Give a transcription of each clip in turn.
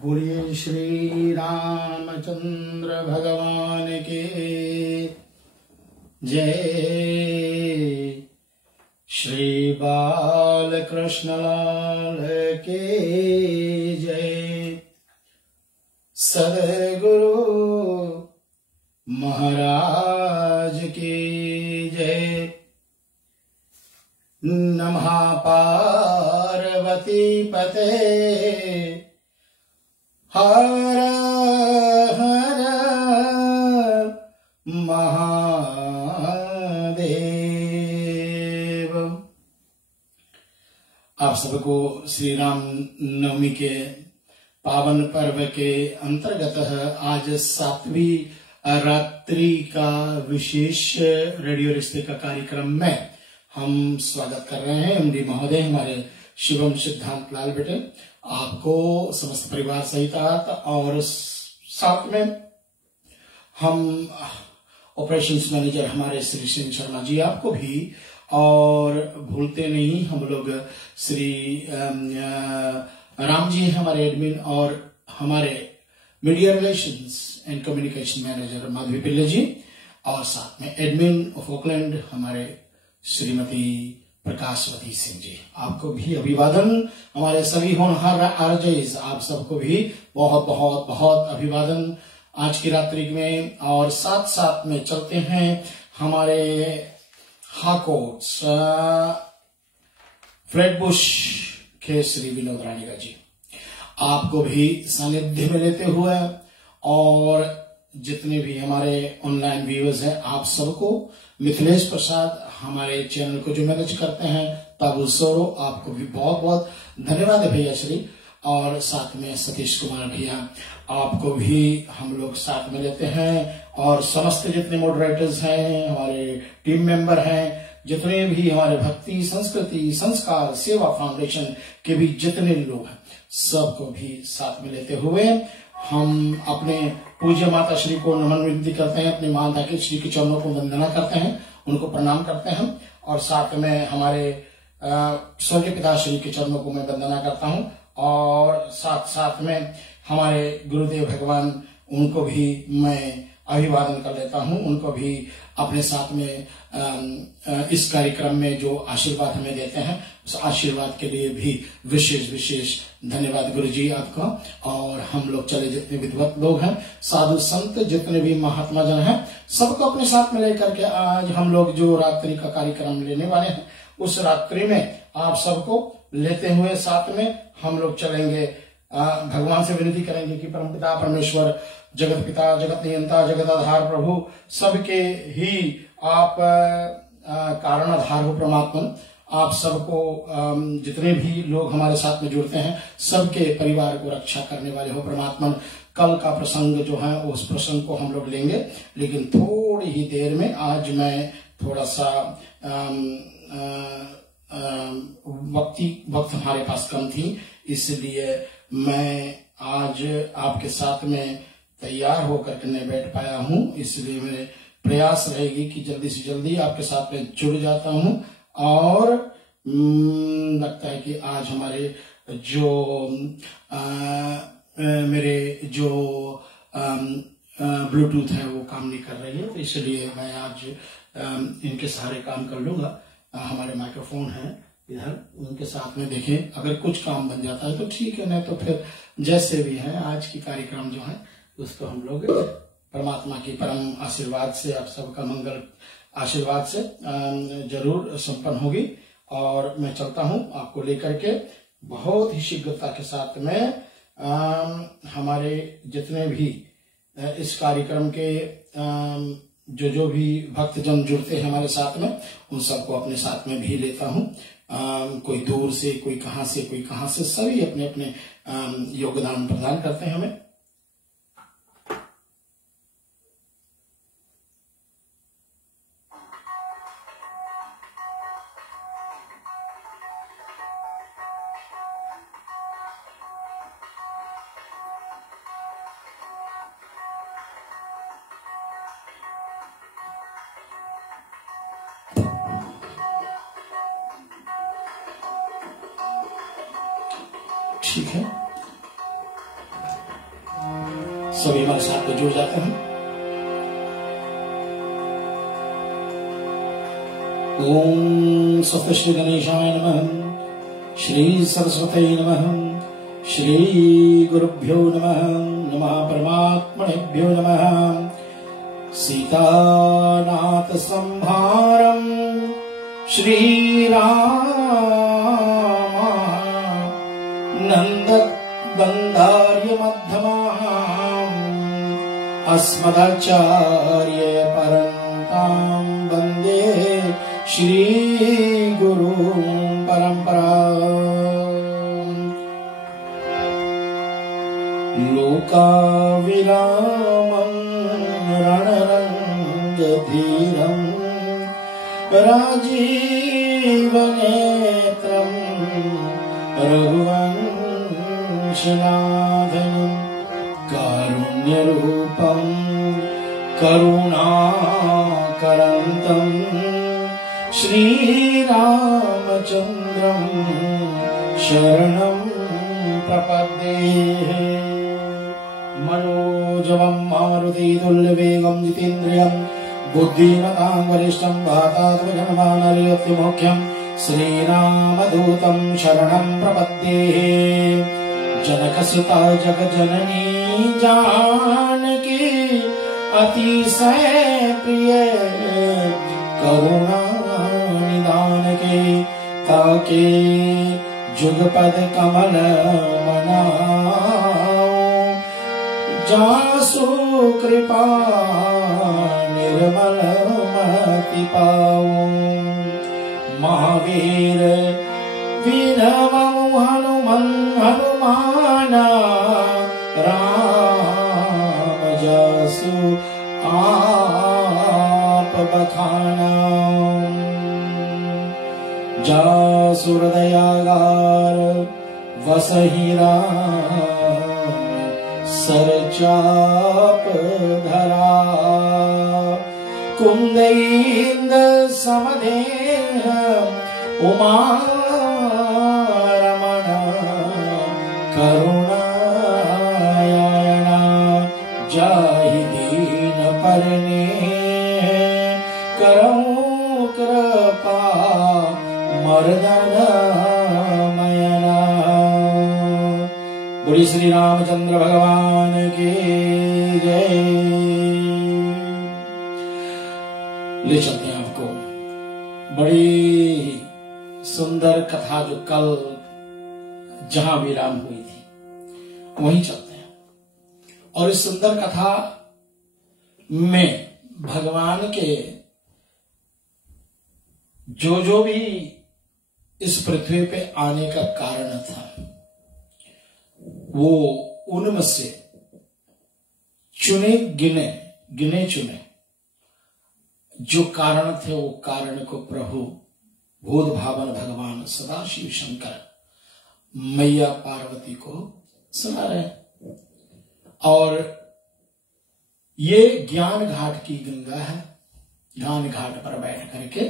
बोलिए श्री रामचंद्र भगवान के जय। श्री बाल कृष्ण लाल के जय। सदगुरु महाराज की जय। नमः पार्वती पते हर हर महादेव। आप सबको श्री राम नवमी के पावन पर्व के अंतर्गत आज 7वीं रात्रि का विशेष रेडियो रिश्ते का कार्यक्रम में हम स्वागत कर रहे हैं। एमडी महोदय हमारे शिवम सिद्धांत लाल बेटे आपको समस्त परिवार सहित और साथ में हम ऑपरेशंस मैनेजर हमारे श्री सिंह शर्मा जी आपको भी, और भूलते नहीं हम लोग श्री राम जी हमारे एडमिन और हमारे media relations and communication manager Madhavi Pillai ji, और साथ में एडमिन ऑफ ओकलैंड हमारे श्रीमती प्रकाशवती सिंह जी। आपको भी अभिवादन। हमारे सभी होनहार आरजेस आप सबको भी बहुत बहुत बहुत अभिवादन आज की रात्रि में। और साथ साथ में चलते हैं हमारे हाकोट्स फ्लेटबुश के श्री विनोद राणीगा जी, आपको भी सानिध्य में लेते हुए और जितने भी हमारे ऑनलाइन व्यूअर्स हैं आप सबको, मिथिलेश प्रसाद हमारे चैनल को जो मैनेज करते हैं ताबू सोरो, आपको भी बहुत बहुत धन्यवाद है भैया श्री। और साथ में सतीश कुमार भैया आपको भी हम लोग साथ में लेते हैं, और समस्त जितने मॉडरेटर्स हैं हमारे टीम मेंबर हैं, जितने भी हमारे भक्ति संस्कृति संस्कार सेवा फाउंडेशन के भी जितने लोग हैं सबको भी साथ में लेते हुए हम अपने पूज्य माता श्री को नमन विनती करते हैं, अपनी माता के श्री के चरणों को वंदना करते हैं, उनको प्रणाम करते हैं। और साथ में हमारे स्वर्गीय पिताश्री के चरणों को मैं वंदना करता हूं, और साथ साथ में हमारे गुरुदेव भगवान उनको भी मैं अभिवादन कर लेता हूं। उनको भी अपने साथ में इस कार्यक्रम में जो आशीर्वाद हमें देते हैं उस आशीर्वाद के लिए भी विशेष विशेष धन्यवाद गुरु जी आपका। और हम लोग चले जितने विद्वत लोग हैं, साधु संत जितने भी महात्मा जन हैं, सबको अपने साथ में लेकर के आज हम लोग जो रात्रि का कार्यक्रम लेने वाले हैं उस रात्रि में आप सबको लेते हुए साथ में हम लोग चलेंगे। भगवान से विनती करेंगे कि परमपिता परमेश्वर जगत पिता जगत नियंता जगत आधार प्रभु सबके ही आप कारण आधार हो परमात्मा। आप सबको जितने भी लोग हमारे साथ में जुड़ते हैं सबके परिवार को रक्षा करने वाले हो परमात्मा। कल का प्रसंग जो है उस प्रसंग को हम लोग लेंगे, लेकिन थोड़ी ही देर में आज मैं थोड़ा सा वक्त हमारे पास कम थी, इसलिए मैं आज आपके साथ में तैयार होकर के नहीं बैठ पाया हूं। इसलिए मेरे प्रयास रहेगी कि जल्दी से जल्दी आपके साथ में जुड़ जाता हूं। और लगता है कि आज हमारे जो मेरे जो ब्लूटूथ है वो काम नहीं कर रही है, तो इसलिए मैं आज इनके सहारे काम कर लूंगा। हमारे माइक्रोफोन है इधर, उनके साथ में देखें अगर कुछ काम बन जाता है तो ठीक है, नहीं तो फिर जैसे भी है आज की कार्यक्रम जो है उसको हम लोग परमात्मा की परम आशीर्वाद से आप सबका मंगल आशीर्वाद से जरूर संपन्न होगी। और मैं चलता हूं आपको लेकर के बहुत ही शीघ्रता के साथ में हमारे जितने भी इस कार्यक्रम के जो भी भक्तजन जुड़ते हैं हमारे साथ में उन सबको अपने साथ में भी लेता हूं। कोई दूर से कोई कहां से कोई कहां से, सभी अपने अपने योगदान प्रदान करते हैं हमें। ठीक है। सभी हमारे साथ में जुड़ जाते हैं। ओम स्वस्ति श्री गणेशाय नमः, श्री सरस्वती नमः, श्री गुरुभ्यो नमः, नमः परमात्मनेभ्यो नमः। सीतानाथ संहारं श्रीराम नन्दबन्धार्य मध्यमाम् अस्मदाचार्य परन्तां वन्दे श्री गुरु परंपरा। लोकाविरामं रणरङ्गधीरं राजीवनेत्रं रघुवंशनाथनं कारुण्यरूपं करुणाकरन्तं श्रीरामचन्द्रं शरणं प्रपद्ये। मनोजवं मारुतितुल्यवेगं जितेन्द्रियं बुद्धिमतां वरिष्ठं वातात्मजनमानर्यत्यमुख्यं श्रीरामदूतं शरणं प्रपद्ये। जनकसुता जगजननी जानकी अतिशय प्रिय करुणा निदान के ताके जुगपद कमल मनाओ जासु कृपा निर्मल मति पाओ। महावीर विनवमु हनुमाना राम जासु आप बखाना। जासु हृदयागार वसहि राम सरचाप धरा। कुंदैंद समदेह उमा रमण करुणायना। जाहि दीन परने करऊं कृपा मर्दन मयना। बोलिए श्री रामचंद्र भगवान की जय। ले चलते हैं आपको बड़ी सुंदर कथा जो कल जहां विराम हुई थी वहीं चलते हैं। और इस सुंदर कथा में भगवान के जो भी इस पृथ्वी पे आने का कारण था वो उनमें से गिने चुने जो कारण थे वो कारण को प्रभु भूत भावन भगवान सदाशिव शंकर मैया पार्वती को सुना रहे हैं। और ये ज्ञान घाट की गंगा है। ज्ञान घाट पर बैठ करके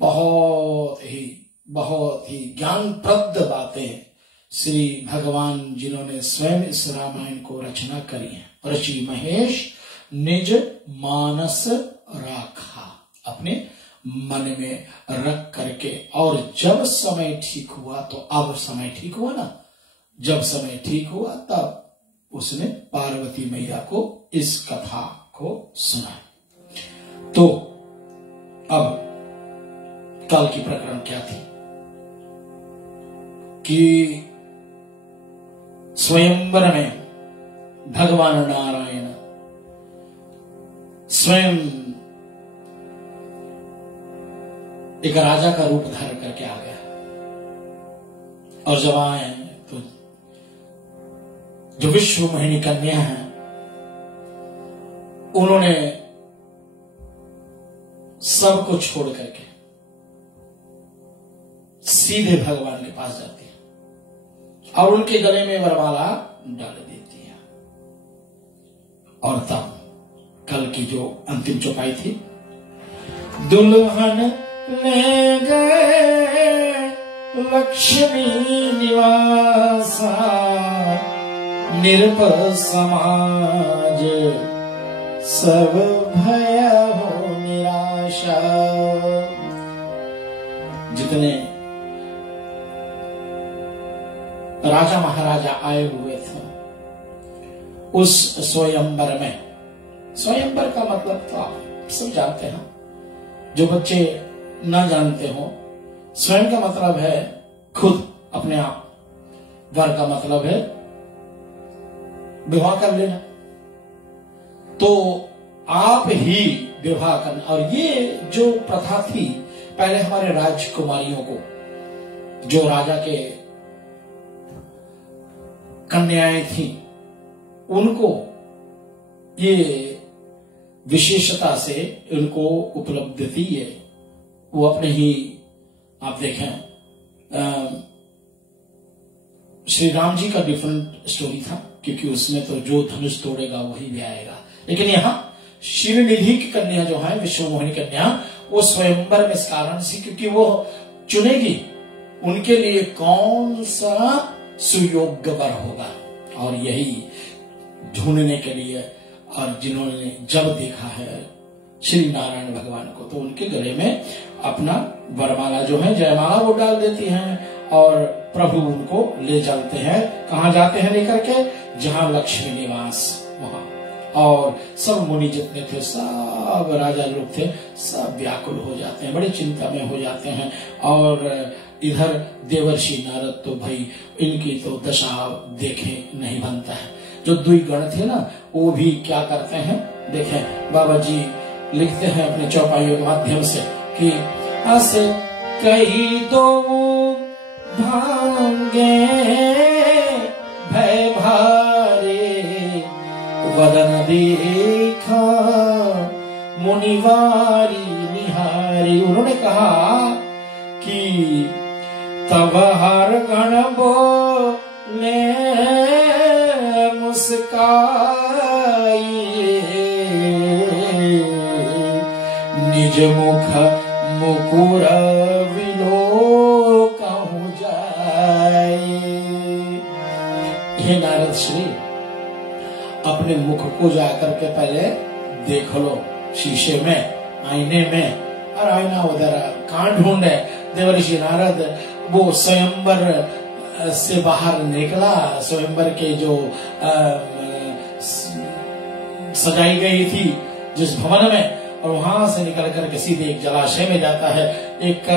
बहुत ही ज्ञानप्रद बातें श्री भगवान जिन्होंने स्वयं इस रामायण को रचना करी है। ऋषि महेश निज मानस राखा, अपने मन में रख करके। और जब समय ठीक हुआ तो अब समय ठीक हुआ ना, जब समय ठीक हुआ तब उसने पार्वती मैया को इस कथा को सुना। तो अब कल की प्रकरण क्या थी कि स्वयंवर में भगवान नारायण स्वयं एक राजा का रूप धारण करके आ गया। और जब आए तो जो विश्व मोहिनी कन्या है उन्होंने सब कुछ छोड़ करके सीधे भगवान के पास जाती है और उनके गले में वरमाला डाल देती है। और तब कल की जो अंतिम चौपाई थी, दुल्हन ले गए लक्ष्मी निवासा निरप समाज सब भय हो निराशा। जितने राजा महाराजा आए हुए थे उस स्वयंवर में, स्वयंवर का मतलब तो आप सब जानते हैं, जो बच्चे न जानते हो, स्वयं का मतलब है खुद अपने आप, वर का मतलब है विवाह कर लेना। तो आप ही विवाह करना, और ये जो प्रथा थी पहले हमारे राजकुमारियों को, जो राजा के कन्याएं थी, उनको ये विशेषता से उनको उपलब्ध थी। ये वो अपने ही, आप देखें श्री राम जी का डिफरेंट स्टोरी था, क्योंकि उसमें तो जो धनुष तोड़ेगा वही भी आएगा। लेकिन यहाँ श्रीनिधि की कन्या जो है, विश्वमोहिनी कन्या, वो स्वयंवर में इस कारण से क्योंकि वो चुनेगी उनके लिए कौन सा सुयोग्य वर होगा, और यही ढूंढने के लिए, और जिन्होंने जब देखा है श्री नारायण भगवान को, तो उनके गले में अपना वरमाला जो है, जयमाला, वो डाल देती हैं, और प्रभु उनको ले चलते हैं। कहाँ जाते हैं लेकर के? जहाँ लक्ष्मी निवास, वहां। और सब मुनि जितने थे, सब राजा लोग थे, सब व्याकुल हो जाते हैं, बड़ी चिंता में हो जाते हैं। और इधर देवर्षि नारद तो भाई इनकी तो दशा देखे नहीं बनता है। जो द्विगण थे ना, वो भी क्या करते हैं, देखें बाबा जी लिखते हैं अपने चौपाइयों के माध्यम से कि अस कही दो भांगे भय भारे, वदन देखा मुनिवारी निहारी। उन्होंने कहा कि तब हर गण बोले मुस्काई, निज मुख मुकुर विलोकहु जाए। हे नारद श्री, अपने मुख को जाकर के पहले देख लो शीशे में, आईने में। और आईना उधर कहाँ ढूंढे? देवर्षि नारद वो स्वयंवर से बाहर निकला, स्वयंवर के जो सजाई गई थी जिस भवन में, और वहां से निकल करके सीधे एक जलाशय में जाता है। एक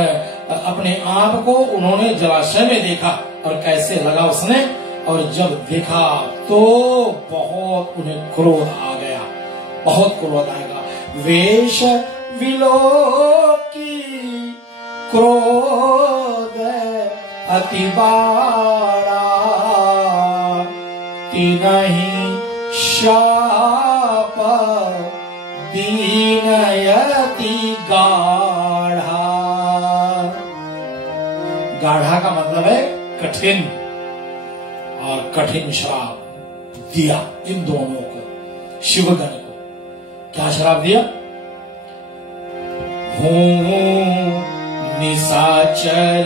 अपने आप को उन्होंने जलाशय में देखा, और कैसे लगा उसने, और जब देखा तो बहुत उन्हें क्रोध आ गया, बहुत क्रोध आएगा। वेश विलोकी क्रोध अति बाड़ा, तिनहि शाप दीनयति गाढ़ा। गाढ़ा का मतलब है कठिन, और कठिन श्राप दिया इन दोनों को, शिवगण को। क्या श्राप दिया? हूँ निशाचर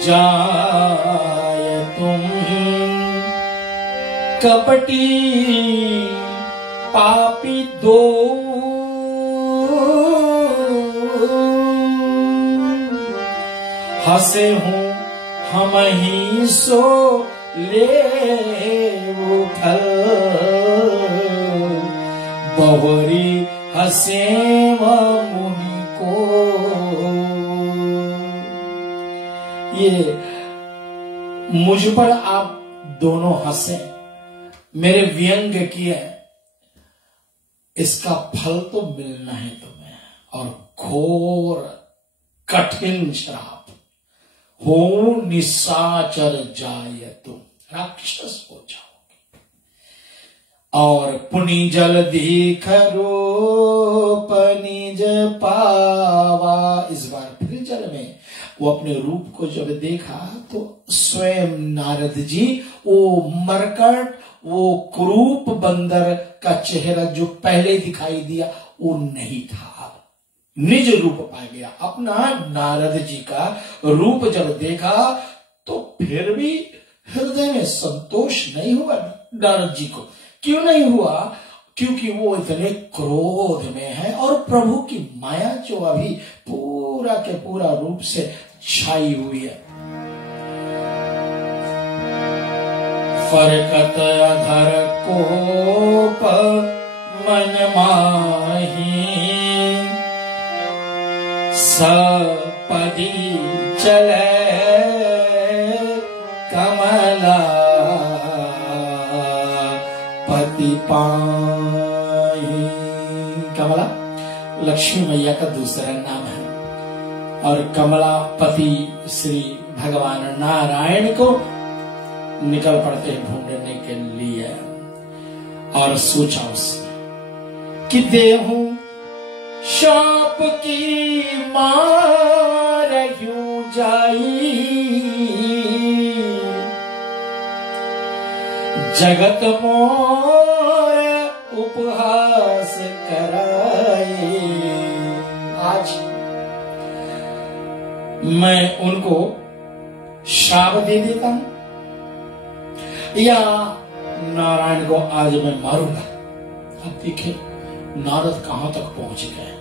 जाय तुम, कपटी पापी दो, हंसे हूँ हम ही सो ले उठल, बहुरी हंसे मुनि को। ये मुझ पर आप दोनों हंसे, मेरे व्यंग किए, इसका फल तो मिलना है तुम्हें, और घोर कठिन श्राप। हो निशाचर जाय तुम, राक्षस हो जाओगे। और पुनि जल देख रूप निज पावा, इस बार फिर जल में वो अपने रूप को जब देखा तो स्वयं नारद जी वो मरकट, वो कुरूप बंदर का चेहरा जो पहले दिखाई दिया वो नहीं था, निज रूप पा गया। अपना नारद जी का रूप जब देखा तो फिर भी हृदय में संतोष नहीं हुआ नारद जी को। क्यों नहीं हुआ? क्योंकि वो इतने क्रोध में है और प्रभु की माया जो अभी पूरा के पूरा रूप से छाई हुई है। फरकत अधर कोप मन माही, सपदी चले कमला पति पाही। कमला लक्ष्मी मैया का दूसरा नाम है और कमला पति श्री भगवान नारायण को निकल पड़ते हैं ढूंढने के लिए। और सोचा उसने कि देहूं शाप की मार यूं जाई, जगत मोर उपहास कराई। आज मैं उनको शाप दे देता हूं या नारायण को आज मैं मारूंगा। अब देखिए नारद कहां तक पहुंच गए।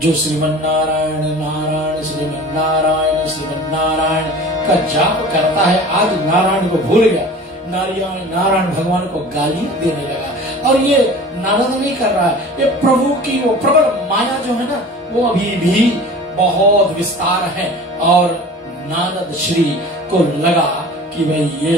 जो श्रीमन नारायण नारायण श्रीमन नारायण श्रीमन नारायण का जाप करता है, आज नारायण को भूल गया, नारायण भगवान को गाली देने लगा। और ये नारद नहीं कर रहा है, ये प्रभु की वो प्रबल माया जो है ना, वो अभी भी बहुत विस्तार है। और नारद श्री को लगा कि भाई ये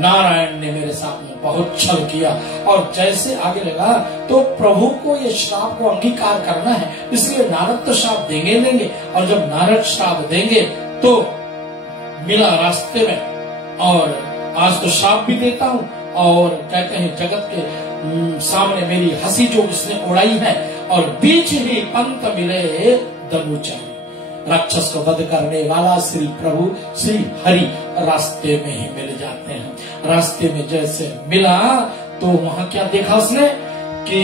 नारायण ने मेरे सामने बहुत छल किया, और जैसे आगे लगा तो प्रभु को ये श्राप को अंगीकार करना है, इसलिए नारद तो श्राप देंगे। और जब नारद श्राप देंगे तो मिला रास्ते में, और आज तो श्राप भी देता हूँ। और कहते हैं जगत के सामने मेरी हंसी जो इसने उड़ाई है, और बीच ही पंत मिले दनुचारी। राक्षस को वध करने वाला श्री प्रभु श्री हरि रास्ते में ही मिल जाते हैं। रास्ते में जैसे मिला तो वहां क्या देखा उसने कि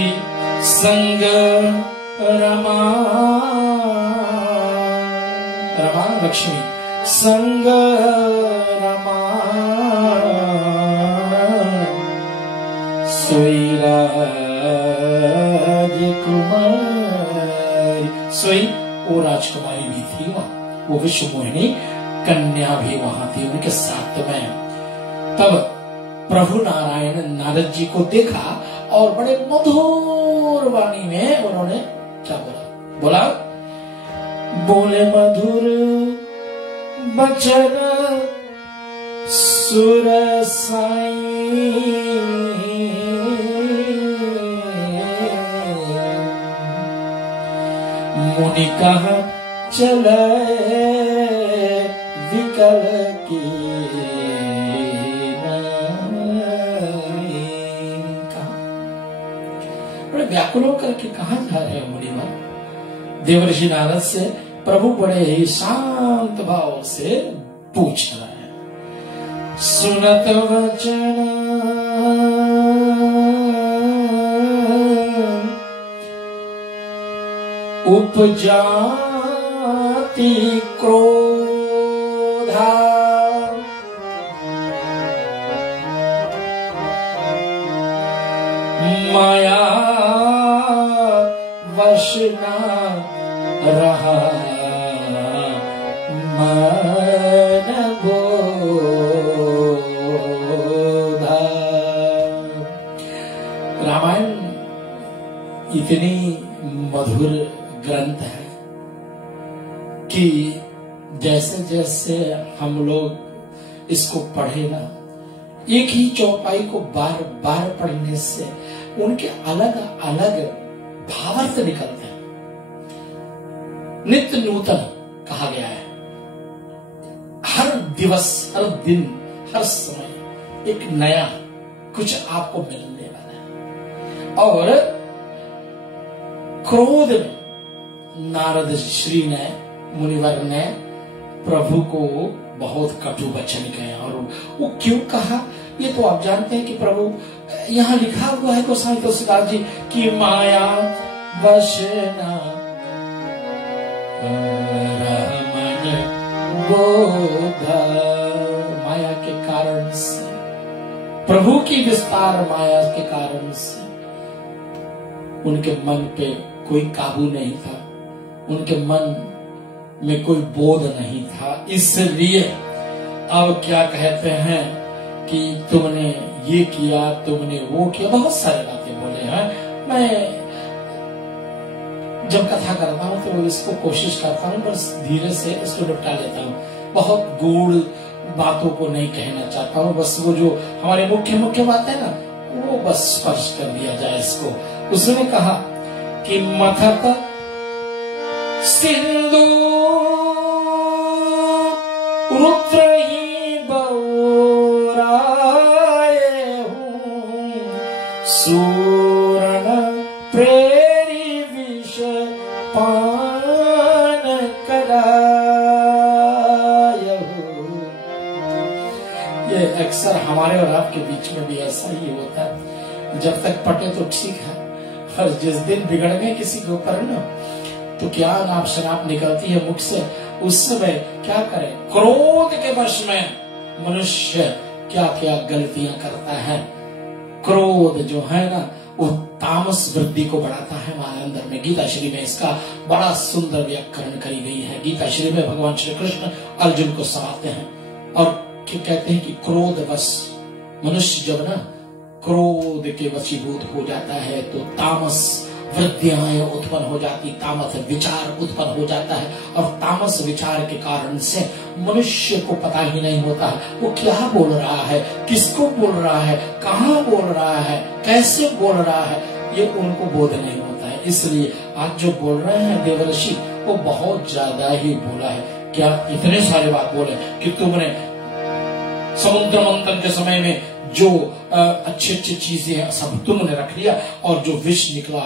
संग रमा लक्ष्मी संग रमा सोई राजकुमारी। सोई वो राजकुमारी भी थी वहां, वो विश्व मोहिनी कन्या भी वहां थी उनके साथ में। तब प्रभु नारायण नारद जी को देखा और बड़े मधुर वाणी में उन्होंने क्या बोला? बोले मधुर बचन सुर साई, मुनि कहाँ चले विकल की। बड़े व्याकुल होकर के कहाँ जा रहे हो मुनिवर? देवर्षि नारद से प्रभु बड़े ही शांत भाव से पूछ रहा है। सुनत वचन उपजाति क्रोधा, माया वश न रहा मन बोधा। रामायण इतनी मधुर ग्रंथ है कि जैसे जैसे हम लोग इसको पढ़े ना, एक ही चौपाई को बार बार पढ़ने से उनके अलग अलग भावार्थ निकलते हैं। नित्य नूतन कहा गया है। हर दिवस हर दिन हर समय एक नया कुछ आपको मिलने वाला है। और क्रोध में नारद श्री ने मुनिवर ने प्रभु को बहुत कटु वचन कहे। और वो क्यों कहा ये तो आप जानते हैं कि प्रभु यहाँ लिखा हुआ है गोसाई तुलसीदास जी की माया वश न रमन बोधा। माया के प्रभु की विस्तार माया के कारण से उनके मन पे कोई काबू नहीं था, उनके मन में कोई बोध नहीं था। इसलिए अब क्या कहते हैं कि तुमने ये किया, तुमने वो किया, बहुत सारी बातें बोले हैं। मैं जब कथा करता हूँ तो इसको कोशिश करता हूँ बस धीरे से इसको निपटा लेता हूँ, बहुत गूढ़ बातों को नहीं कहना चाहता हूँ, बस वो जो हमारे मुख्य मुख्य बातें ना वो बस स्पर्श कर दिया जाए इसको। उसने कहा कि मथत सिंधु रुद्र ही बौराए हूँ, सूरण प्रेरी विष पान कराए हूँ। ये अक्सर हमारे और आपके बीच में भी ऐसा ही होता है, जब तक पटे तो ठीक है, और जिस दिन बिगड़ गए किसी के ऊपर ना तो क्या नाप शराब निकलती है मुख से, उस समय क्या करे, क्रोध के वश में मनुष्य क्या क्या गलतियां करता है। क्रोध जो है ना वो तामस वृद्धि को बढ़ाता है हमारे अंदर में। गीता श्री में इसका बड़ा सुंदर व्याकरण करी गई है। गीता श्री में भगवान श्री कृष्ण अर्जुन को समाते हैं और कहते हैं कि क्रोधवश मनुष्य जब ना क्रोध के वशीभूत हो जाता है तो तामस वृत्तियां उत्पन्न हो जाती, तामस विचार उत्पन्न हो जाता है, और तामस विचार के कारण से मनुष्य को पता ही नहीं होता है वो क्या बोल रहा है, किसको बोल रहा है, कहाँ बोल रहा है, कैसे बोल रहा है, ये उनको बोध नहीं होता है। इसलिए आज जो बोल रहे हैं देवर्षि वो बहुत ज्यादा ही बोला है। क्या इतने सारे बात बोले कि तुमने समुद्र मंथन के समय में जो अच्छी अच्छी चीजें सब तुमने रख लिया, और जो विष निकला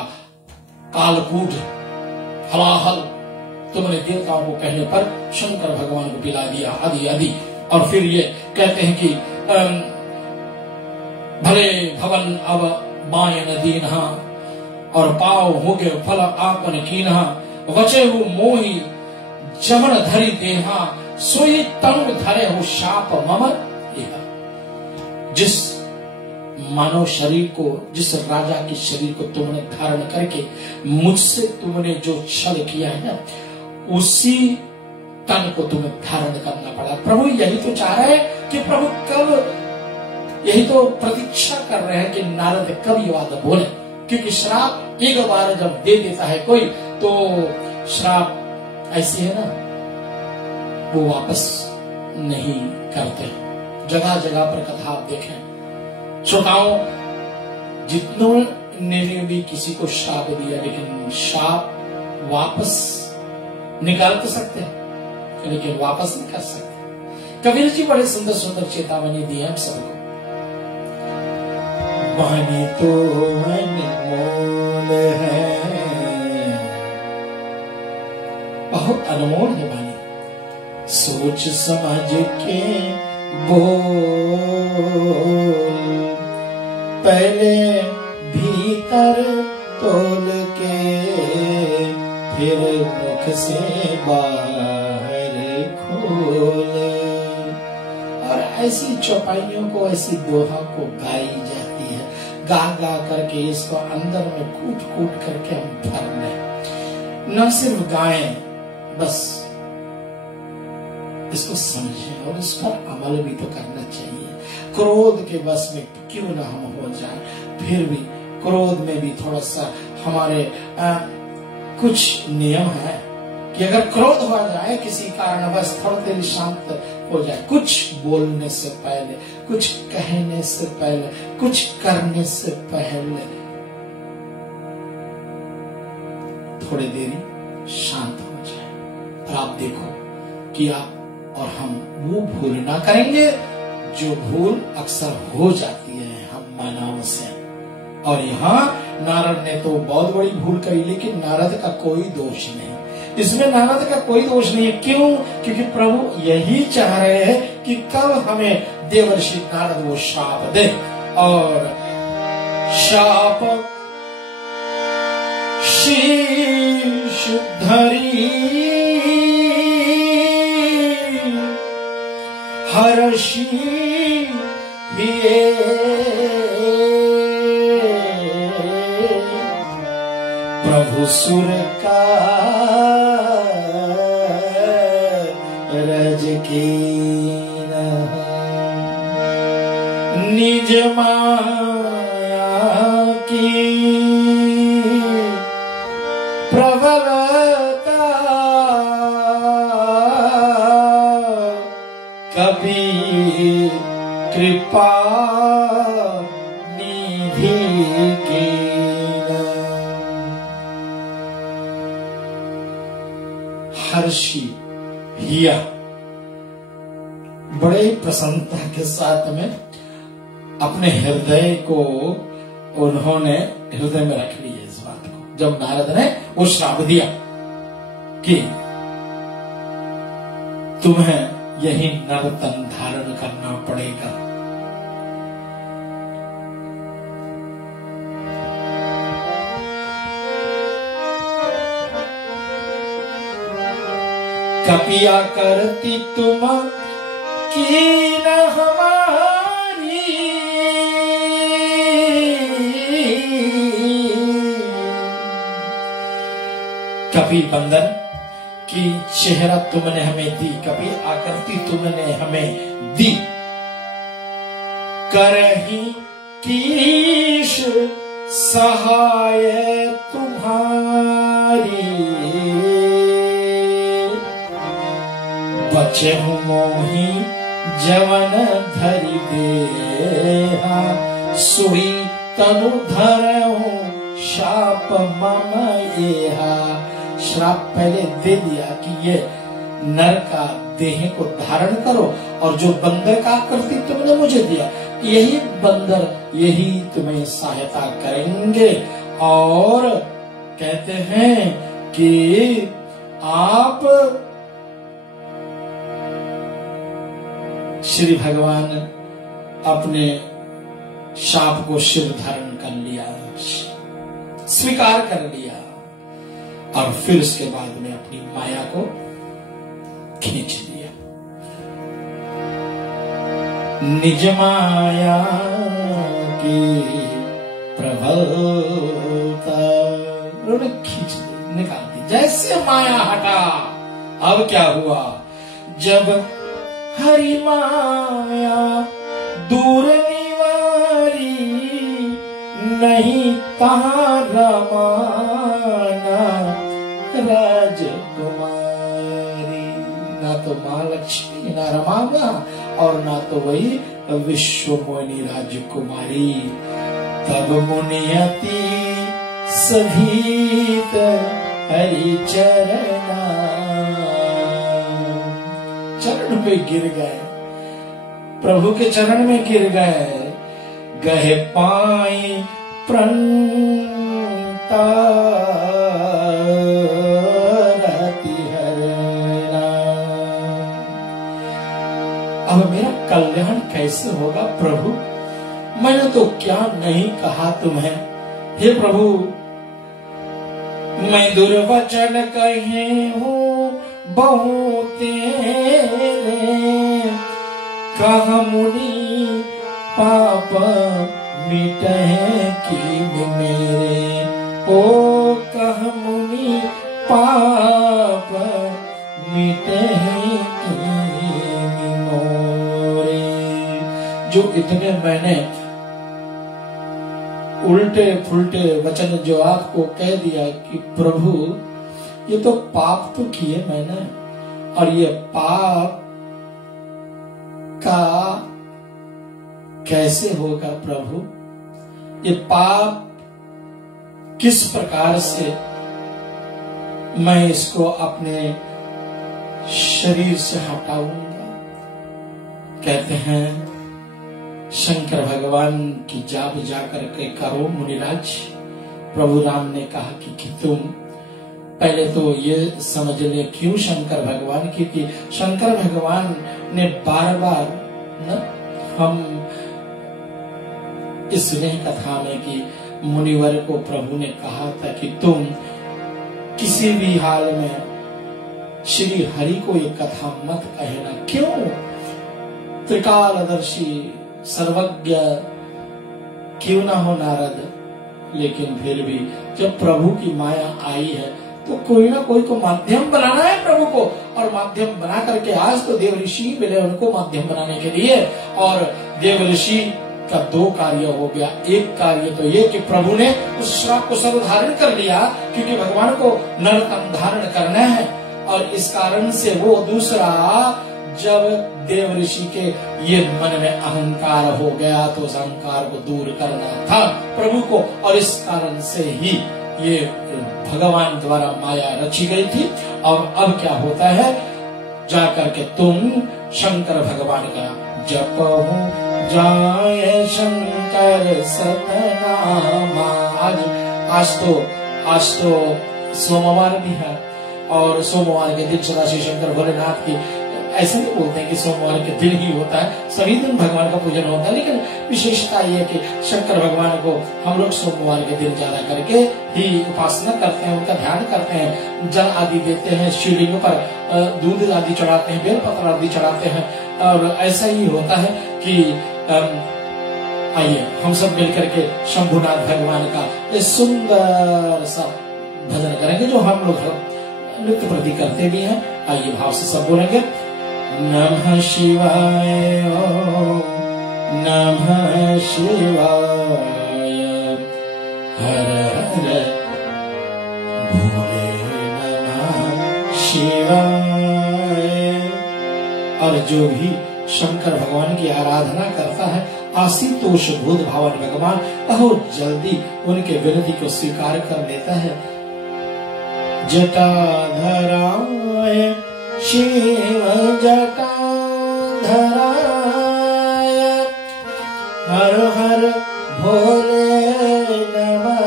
कालकूट हलाहल तुमने देवताओं को कहने पर शंकर भगवान को पिला दिया, आदि आदि। और फिर ये कहते हैं कि भले भवन अब बायन दीन्हा, और पाव हो गए फल आपन कीन्हा, वचे हो मोही जमन धरी देहा, सोई तंग धरे हो शाप ममर। जिस मानव शरीर को, जिस राजा के शरीर को तुमने धारण करके मुझसे तुमने जो छल किया है ना, उसी तन को तुम्हें धारण करना पड़ा। प्रभु यही तो चाह रहे हैं कि प्रभु कब, यही तो प्रतीक्षा कर रहे हैं कि नारद कब ये बात बोले, क्योंकि श्राप एक बार जब दे देता है कोई तो श्राप ऐसी है ना वो वापस नहीं करते। जगह जगह पर कथा आप देखें, श्रोताओं जितनों ने भी किसी को श्राप दिया, लेकिन श्राप वापस निकाल तो सकते हैं लेकिन वापस नहीं कर सकते। कबीर जी बड़े सुंदर सुंदर चेतावनी दी हम सबको। वाणी तो अनमोल है, बहुत अनमोल है वाणी, सोच समझ के बोल, पहले भीतर तोल के फिर मुख से बाहर खोल। और ऐसी चौपाइयों को, ऐसी दोहा को गाई जाती है, गा गा करके इसको अंदर में कूट कूट करके हम भर लें। न सिर्फ गाएं, बस इसको समझें और इस पर अमल भी तो करना चाहिए। क्रोध के बस में क्यों ना हम हो जाए, फिर भी क्रोध में भी थोड़ा सा हमारे कुछ नियम है कि अगर क्रोध हो जाए किसी कारणवश, थोड़ी देर शांत हो जाए, कुछ बोलने से पहले, कुछ कहने से पहले, कुछ करने से पहले थोड़ी देर शांत हो जाए, और आप देखो कि आप और हम वो भूल ना करेंगे जो भूल अक्सर हो जाती है हम मानव से। और यहाँ नारद ने तो बहुत बड़ी भूल करी, लेकिन नारद का कोई दोष नहीं, इसमें नारद का कोई दोष नहीं है। क्यों? क्योंकि प्रभु यही चाह रहे हैं कि कब हमें देवर्षि नारद वो शाप दे, और शाप शीश धरी हर्षी ये सुर का रज की निज माया की प्रबलता कभी कृपा निधि की हर्षी हिया बड़े प्रसन्नता के साथ में अपने हृदय को उन्होंने हृदय में रख लिया इस बात को। जब नारद ने वो श्राप दिया कि तुम्हें यही नर्तन धारण करना पड़ेगा, कपिया करती तुम की न हमारी, कपि बंदर की चेहरा तुमने हमें दी, कपि आकृति तुमने हमें दी, करही कीश सहाय तुम्हारी, बचे हूँ मोही जवन धरि देहा, सुई तनु धरहूँ शाप मम एहा। श्राप पहले दे दिया कि ये नर का देह को धारण करो, और जो बंदर का आकृति तुमने मुझे दिया, यही बंदर यही तुम्हें सहायता करेंगे। और कहते हैं कि आप श्री भगवान अपने शाप को शिर धारण कर लिया, स्वीकार कर लिया, और फिर उसके बाद में अपनी माया को खींच लिया। निज माया की प्रबलता उन्होंने खींच ली, निकाल दी। जैसे माया हटा, अब क्या हुआ, जब हरि माया दूर निवारी, नहीं तहाँ रमाना राजकुमारी। ना तो माँ लक्ष्मी ना रमाना, और ना तो वही विश्व मोहिनी राजकुमारी। तब मुनियति सभीत हरि चरणा, चरण में गिर गए, प्रभु के चरण में गिर गए, गहे पाई प्रणता रति हरना। अब मेरा कल्याण कैसे होगा प्रभु, मैंने तो क्या नहीं कहा तुम्हें। हे प्रभु, मैं दुर्वचन कहे हूँ बहु तेरे, कह मुनि पाप मिटे की मेरे, ओ कह मुनि पाप मिटे की मोरे। जो इतने मैंने उल्टे फुलटे वचन जो आपको कह दिया कि प्रभु ये तो पाप तो किए मैंने, और ये पाप का कैसे होगा प्रभु, ये पाप किस प्रकार से मैं इसको अपने शरीर से हटाऊंगा। कहते हैं शंकर भगवान की जाप जाकर के करो मुनिराज। प्रभु राम ने कहा कि तुम पहले तो ये समझ ले क्यों शंकर भगवान, क्योंकि शंकर भगवान ने बार बार हम इस स्नेह कथा में कि मुनिवर को प्रभु ने कहा था कि तुम किसी भी हाल में श्री हरि को ये कथा मत कहना। क्यों? त्रिकालदर्शी सर्वज्ञ क्यों ना हो नारद, लेकिन फिर भी जब प्रभु की माया आई है तो कोई ना कोई तो माध्यम बनाना है प्रभु को, और माध्यम बना करके आज तो देव ऋषि मिले उनको माध्यम बनाने के लिए। और देव ऋषि का दो कार्य हो गया। एक कार्य तो ये कि प्रभु ने उस श्राप को सर्वधारण कर लिया, क्योंकि भगवान को नरतम धारण करना है, और इस कारण से वो दूसरा, जब देव ऋषि के ये मन में अहंकार हो गया तो उस अहंकार को दूर करना था प्रभु को, और इस कारण से ही ये भगवान द्वारा माया रची गई थी। और अब क्या होता है, जाकर के तुम शंकर भगवान का जपो जाए शंकर सतनामा। आज तो सोमवार भी है, और सोमवार के दिन सदाशिव शंकर भोलेनाथ की, ऐसे नहीं बोलते हैं कि सोमवार के दिन ही होता है, सभी दिन भगवान का पूजन होता है, लेकिन विशेषता ये है कि शंकर भगवान को हम लोग सोमवार के दिन ज्यादा करके ही उपासना करते हैं, उनका ध्यान करते हैं, जल आदि देते हैं, शिवलिंग पर दूध आदि चढ़ाते हैं, बेलपत्र आदि चढ़ाते हैं। और ऐसा ही होता है कि आइए हम सब मिलकर के शंभुनाथ भगवान का ये सुंदर सा भजन करेंगे, जो हम लोग नित्य प्रति करते भी हैं। आइए भाव से सब बोलेंगे, नमः शिवाय ओम नमः शिवाय, हर हर भोले नमः शिवाय। और जो भी शंकर भगवान की आराधना करता है, आशीतोष भूत भावन भगवान बहुत जल्दी उनके विनती को स्वीकार कर लेता है। जटाधराय शिव जटाधराय, हर हर भोले नमः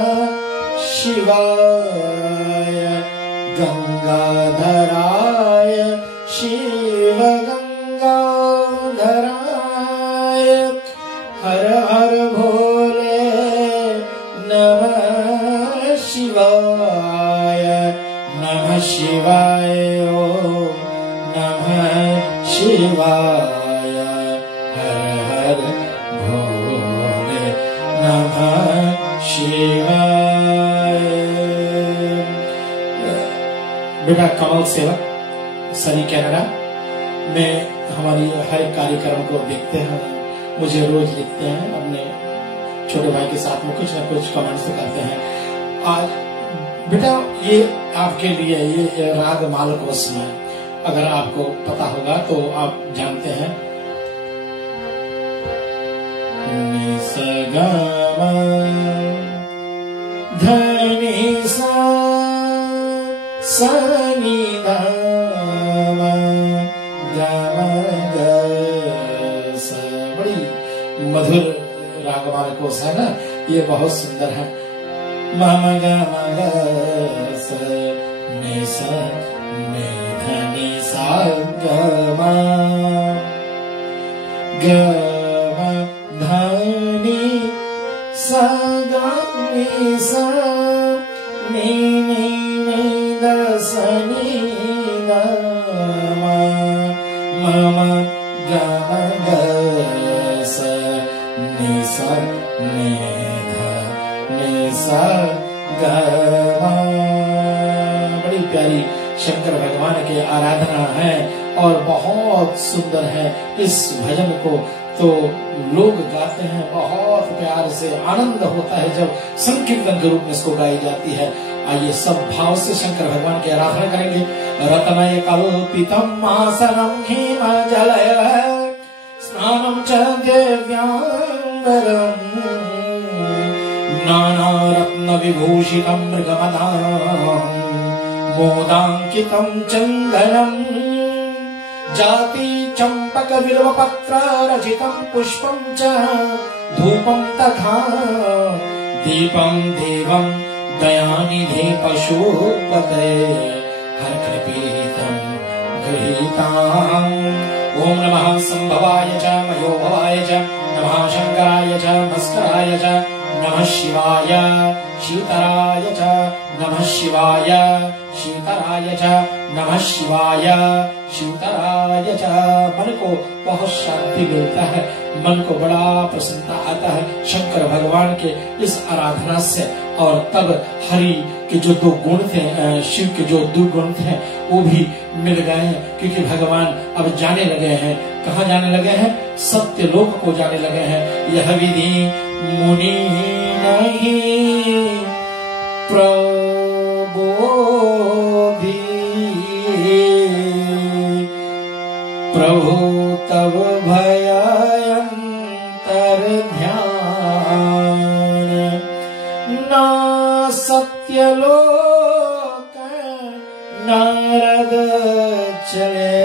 शिवाय, गंगाधराय शिव गंगाधराय, हर हर भोले नमः शिवाय, नमः शिवाय ओम नमः शिवाय, हर हर भोले नमः शिवाय। बेटा कमल सेवक सनी कनाडा में हमारी हर एक कार्यक्रम को देखते हैं, मुझे रोज लिखते हैं, अपने छोटे भाई के साथ में कुछ न कुछ कमेंट्स करते हैं। आज बेटा ये आपके लिए ये राग मालकोस में, अगर आपको पता होगा तो आप जानते हैं, नि सा गा मा धनि सा सा नि धा मा गा मा गा सा। बड़ी मधुर राग मालकोस है ना, ये बहुत सुंदर है। मम गा मा गा सा नि सा नि धा नि सा गा मा गा मा धा नि सा गा नि सा नि नि नि दा सा नि गा मा मम गा मा गा सा नि सा नि धा नि सा गा मा। बड़ी प्यारी शंकर भगवान की आराधना है और बहुत सुंदर है। इस भजन को तो लोग गाते हैं बहुत प्यार से, आनंद होता है जब संकीर्तन के रूप में इसको गाई जाती है। आइए सब भाव से शंकर भगवान की आराधना करेंगे। रत्नय कल्पितम आसनम हिमजलय स्नानं च देव्यांबरम नाना रत्न विभूषितं मृगमदां मोदांकितं चंदनम जाति चंपक बिल्वपत्र रचितं पुष्पं च धूपं तथा दीपं देवं दयानिधे पशुपते हरकृपीतं गृहीताम्। ओम नमः संभवाय च मयोभवाय च नमः शंकराय च मस्कराय च नमः शिवाय शिवतराय च नमः शिवाय शिवतराय च नमः शिवाय शिवतराय च। मन को बहुत शांति मिलता है, मन को बड़ा प्रसन्नता आता है शंकर भगवान के इस आराधना से। और तब हरि के जो 2 गुण थे, शिव के जो 2 गुण थे वो भी मिल गए हैं, क्योंकि भगवान अब जाने लगे हैं। कहाँ जाने लगे हैं? सत्यलोक को जाने लगे हैं। यह विधि मुनि नहीं प्रबोधि, प्रभु तब भय अंतर ध्यान, ना सत्यलोक नारद चले,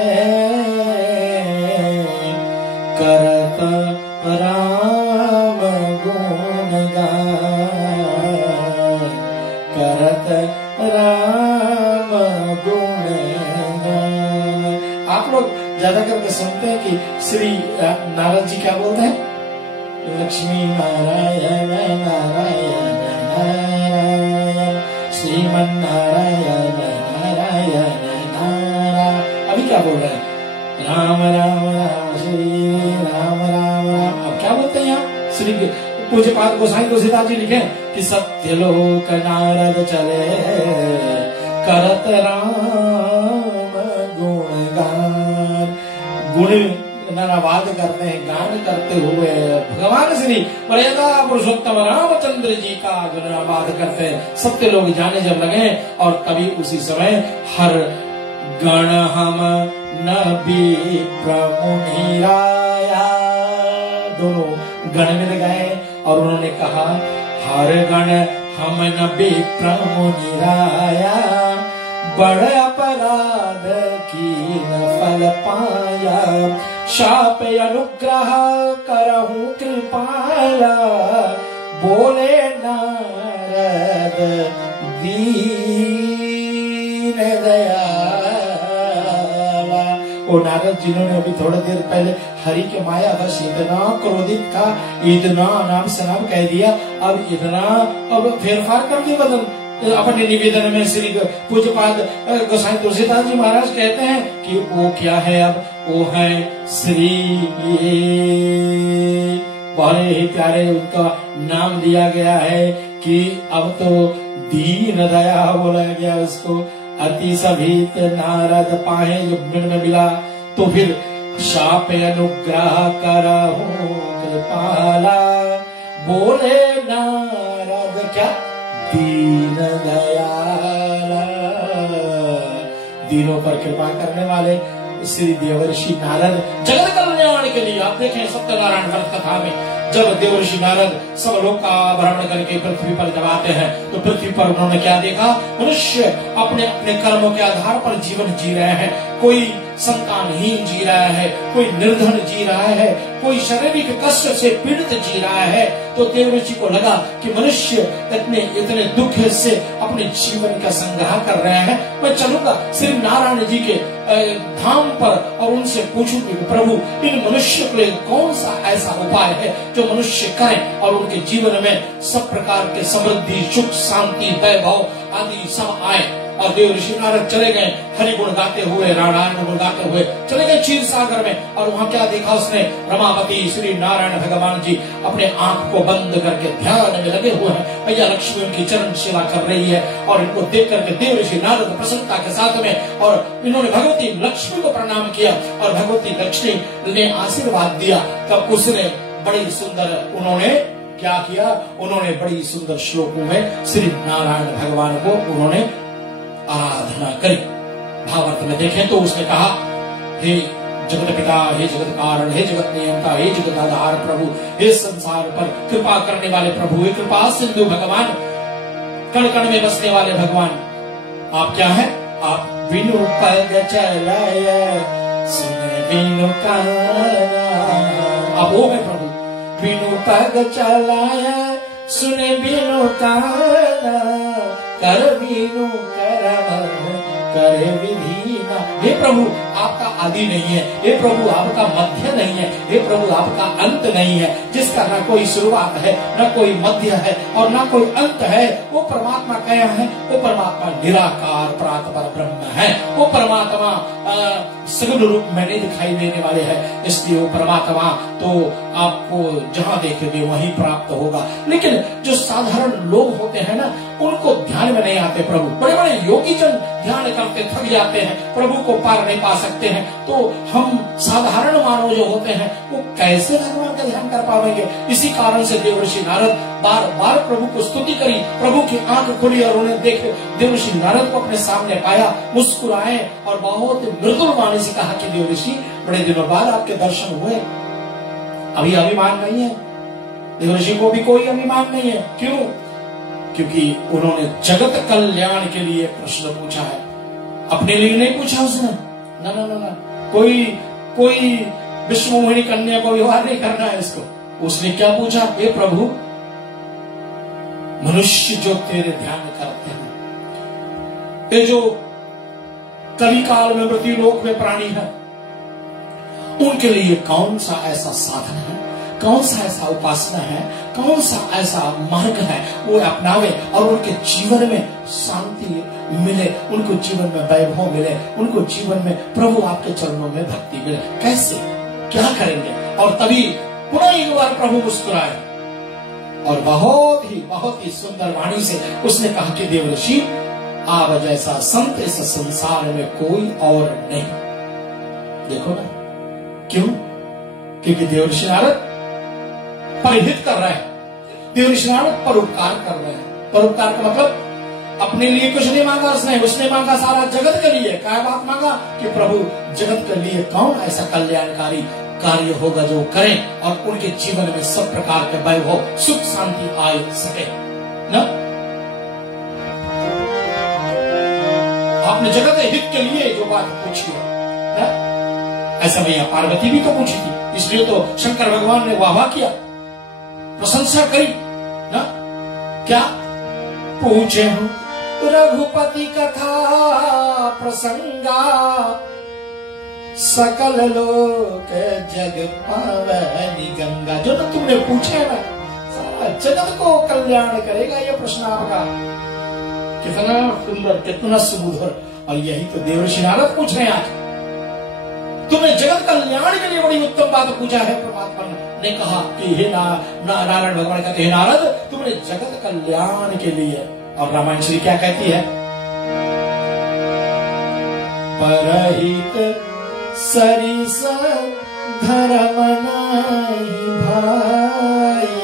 करत राम गुण गान, करत राम गुण गान। आप लोग ज्यादा करके सुनते हैं कि श्री नारद जी क्या बोलते हैं? लक्ष्मी नारायण नारायण नारायण, श्रीमन नारायण नारायण नारायण। अभी क्या बोल रहे हैं? राम राम राम श्री राम राम राम। अब क्या बोलते हैं यहाँ? श्री पूज्यपाद गोसाई तुलसीदास जी लिखे कि सत्यलोक नारद चले, करत राम गुण गान। गुण नारावाद करते हैं, गान करते हुए भगवान श्री मर्यादा पुरुषोत्तम रामचंद्र जी का गुणगान करते हैं। सत्य लोग जाने जब लगे, और तभी उसी समय हर गण हम नबी प्रमुनि राया, दोनों गण मिल गए और उन्होंने कहा हर गण हम नबी प्रमुनि राया, बड़ अपराध की न फल पाया, शाप अनुग्रह करहूं कृपाया, बोले नारद दीन दयाला। वो नारद जिन्होंने अभी थोड़ी देर पहले हरि के माया बस इतना क्रोधित था, इतना नाम शनाम कह दिया, अब इतना अब फेरफार कर दी बदल अपने निवेदन में। श्री पूज्यपाद गोसाई तुलसीदास जी महाराज कहते हैं कि वो क्या है? अब वो है श्री, बड़े ही प्यारे उनका नाम दिया गया है कि अब तो दीन दया बोला गया उसको। अति सभीत नारद पाहे युग्म में मिला, तो फिर शाप अनुग्रह करहूं कृपाला, बोले नारद क्या दीन दयाला। दीनों पर कृपा करने वाले श्री देवर्षि नारद जगत कल्याण के लिए, आप देखें सत्यनारायण व्रत कथा में जब देवर्षि नारद सब लोग का भ्रमण करके पृथ्वी पर जब आते हैं, तो पृथ्वी पर उन्होंने क्या देखा? मनुष्य अपने अपने कर्मों के आधार पर जीवन जी रहे हैं। कोई संतानहीन जी रहा है, कोई निर्धन जी रहा है, कोई शारीरिक कष्ट से पीड़ित जी रहा है। तो देवर्षि को लगा कि मनुष्य इतने दुख से अपने जीवन का संग्रह कर रहे हैं, मैं चलूंगा श्री नारायण जी के धाम पर और उनसे पूछूं कि प्रभु इन मनुष्य के लिए कौन सा ऐसा उपाय है जो मनुष्य करें और उनके जीवन में सब प्रकार के समृद्धि, सुख, शांति, वैभव आदि सब आए। और देवर्षि नारद चले गए हरि गुण गाते हुए, नारायण गुण गाते हुए चले गए क्षीर सागर में। और वहाँ क्या देखा उसने? रमापति श्री नारायण भगवान जी अपने आंख को बंद करके ध्यान में लगे हुए हैं। भैया लक्ष्मी उनकी चरण सेवा कर रही है, और इनको देख करके देवर्षि नारद प्रसन्नता के साथ में, और इन्होंने भगवती लक्ष्मी को प्रणाम किया और भगवती लक्ष्मी ने आशीर्वाद दिया। तब उसने बड़ी सुंदर उन्होंने क्या किया? उन्होंने बड़ी सुंदर श्लोकों में श्री नारायण भगवान को उन्होंने आराधना करी। भावार्थ में देखें तो उसने कहा, हे जगत पिता, हे जगत कारण, हे जगत नियंता, हे जगत आधार प्रभु, हे संसार पर कृपा करने वाले प्रभु, हे कृपा सिंधु भगवान, कण कण में बसने वाले भगवान, आप क्या है? आप बिनु पग चलाए सुने बिनु काना, आप वो है प्रभु। बिनु पग चलाए सुने बिनु काना, कर बिनु करम करे विधि ना। हे प्रभु आपका आदि नहीं है, हे प्रभु आपका मध्य नहीं है, हे प्रभु आपका अंत नहीं है, जिसका न कोई शुरुआत है, न कोई मध्य है और न कोई अंत है। वो परमात्मा क्या है? वो परमात्मा निराकार परात्पर ब्रह्म है। वो परमात्मा सगुण रूप में नहीं दिखाई देने वाले हैं, इसलिए वो परमात्मा तो आपको जहां देखेंगे वहीं प्राप्त होगा। लेकिन जो साधारण लोग होते हैं ना, उनको ध्यान में नहीं आते प्रभु। बड़े बड़े योगी जन ध्यान करते थक जाते हैं, प्रभु को पार नहीं पा सकते हैं, तो हम साधारण मानव जो होते हैं वो कैसे भगवान का ध्यान कर पाएंगे? इसी कारण से देवर्षि नारद बार बार प्रभु को स्तुति करी, प्रभु की आंख खुली और उन्हें देख देवर्षि नारद को अपने सामने पाया, मुस्कुराए और बहुत मृदुल वाणी से कहा कि देवर्षि बड़े दिनों बाद आपके दर्शन हुए, अभी अभिमान नहीं है। देवर्षि को भी कोई अभिमान नहीं है। क्यों? क्योंकि उन्होंने जगत कल्याण के लिए प्रश्न पूछा है, अपने लिए नहीं पूछा उसने। ना ना ना ना, कोई विश्व मोहिनी कन्या को विवाह नहीं करना है इसको। उसने क्या पूछा? हे प्रभु, मनुष्य जो तेरे ध्यान करते हैं, ये जो कली काल में मृत्यु लोक में प्राणी है, उनके लिए कौन सा ऐसा साधन है, कौन सा ऐसा उपासना है, कौन सा ऐसा मार्ग है वो अपनावे और उनके जीवन में शांति मिले, उनको जीवन में वैभव मिले, उनको जीवन में प्रभु आपके चरणों में भक्ति मिले। कैसे, क्या करेंगे? और तभी पुनः एक बार प्रभु मुस्कुराए और बहुत ही सुंदर वाणी से उसने कहा कि देवर्षि, आप जैसा संत इस संसार में कोई और नहीं। देखो ना, क्यों? क्योंकि देवर्षि नारद परिहित कर रहे हैं, देवर्षि नारद परोपकार कर रहे हैं। परोपकार का मतलब अपने लिए कुछ नहीं मांगा उसने मांगा सारा जगत के लिए। क्या बात मांगा? कि प्रभु जगत के लिए कौन ऐसा कल्याणकारी कार्य होगा जो करें और उनके जीवन में सब प्रकार के वैभव सुख शांति आ सके ना। आपने जगत हित के लिए जो बात पूछी है, ऐसा मैया पार्वती भी तो पूछी थी, इसलिए तो शंकर भगवान ने वाह किया, प्रशंसा करी ना। क्या पूछे हूं रघुपति कथा प्रसंगा, सकल लोक जग पावनी गंगा। जो तो तुमने पूछा ना, सारा जगत को कल्याण करेगा ये प्रश्न आपका। कितना सुंदर, कितना सुमधुर। और यही तो देवर्षि नारद पूछ रहे हैं आज। तुमने जगत कल्याण के लिए बड़ी उत्तम बात पूछा है। परमात्मा ने कहा कि हे नारायण भगवान कहते हैं, नारद तुमने जगत कल्याण के लिए। और रामायण श्री क्या कहती है? परहित सरिस धर्म नहीं भाई,